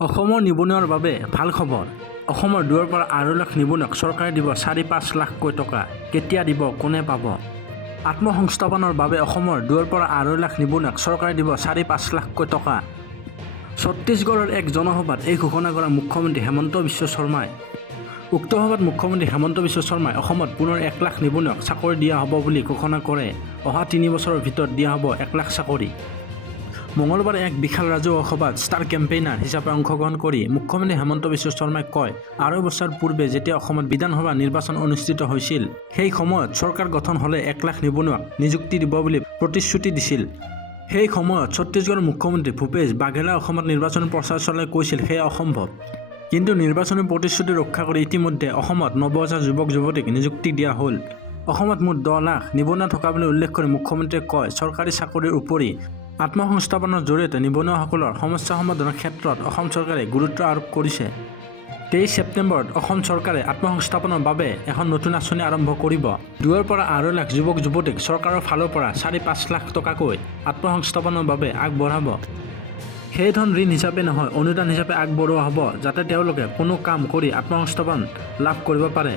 অসমৰ নিবনুৱাৰ বাবে ভাল খবৰ। অসমৰ 2ৰ পৰা 2.5 লাখ নিবনুৱাক চৰকাৰে দিব 4-5 লাখকৈ টকা। কেতিয়া দিব, কোনে পাব? আত্মসংস্থাপনৰ বাবে অসমৰ 2ৰ পৰা 2.5 লাখ নিবনুৱাক চৰকাৰে দিব 4-5 লাখকৈ টকা। ছত্তীশগড়ৰ এক জনসভাত এই ঘোষণা কৰা মুখ্যমন্ত্ৰী হিমন্ত বিশ্ব শৰ্মাই। উক্ত সভাত মুখ্যমন্ত্ৰী হিমন্ত বিশ্ব শৰ্মাই অসমত পুনৰ 1 লাখ নিবনুৱাক চাকৰি দিয়া হ'ব বুলি ঘোষণা কৰে। অহা 3 বছৰৰ ভিতৰত দিয়া হ'ব 1 লাখ চাকৰি। মঙলবাৰে এক বিশাল ৰাজহুৱা সভাত ষ্টাৰ কেম্পেইনাৰ হিচাপে অংশগ্ৰহণ কৰি মুখ্যমন্ত্ৰী হিমন্ত বিশ্ব শৰ্মাই কয়, 2 বছৰ পূৰ্বে যেতিয়া অসমত বিধানসভা নিৰ্বাচন অনুষ্ঠিত হৈছিল, সেই সময়ত চৰকাৰ গঠন হ'লে 1 লাখ নিবনুৱাক নিযুক্তি দিব বুলি প্ৰতিশ্ৰুতি দিছিল। সেই সময়ত ছত্তীশগড়ৰ মুখ্যমন্ত্ৰী ভূপেশ বাঘেলে অসমত নিৰ্বাচনী প্ৰচাৰ চলাই কৈছিল সেয়া অসম্ভৱ। কিন্তু নিৰ্বাচনী প্ৰতিশ্ৰুতি ৰক্ষা কৰি ইতিমধ্যে অসমত 90,000 যুৱক-যুৱতীক নিযুক্তি দিয়া হ'ল। অসমত মুঠ 10 লাখ নিবনুৱা থকা বুলি উল্লেখ কৰি মুখ্যমন্ত্ৰীয়ে কয়, চৰকাৰী চাকৰিৰ উপৰি আত্মসংস্থাপনৰ জৰিয়তে নিবনুৱাসকলৰ সমস্যা সমাধানৰ ক্ষেত্ৰত অসম চৰকাৰে গুৰুত্ব আৰোপ কৰিছে। 23 ছেপ্টেম্বৰত অসম চৰকাৰে আত্মসংস্থাপনৰ বাবে এখন নতুন আঁচনি আৰম্ভ কৰিব। 2ৰ পৰা 2.5 লাখ যুৱক-যুৱতীক চৰকাৰৰ ফালৰ পৰা 4-5 লাখ টকাকৈ আত্মসংস্থাপনৰ বাবে আগবঢ়াব। সেই ধন ঋণ হিচাপে নহয়, অনুদান হিচাপে আগবঢ়োৱা হ'ব, যাতে তেওঁলোকে কোনো কাম কৰি আত্মসংস্থাপন লাভ কৰিব পাৰে।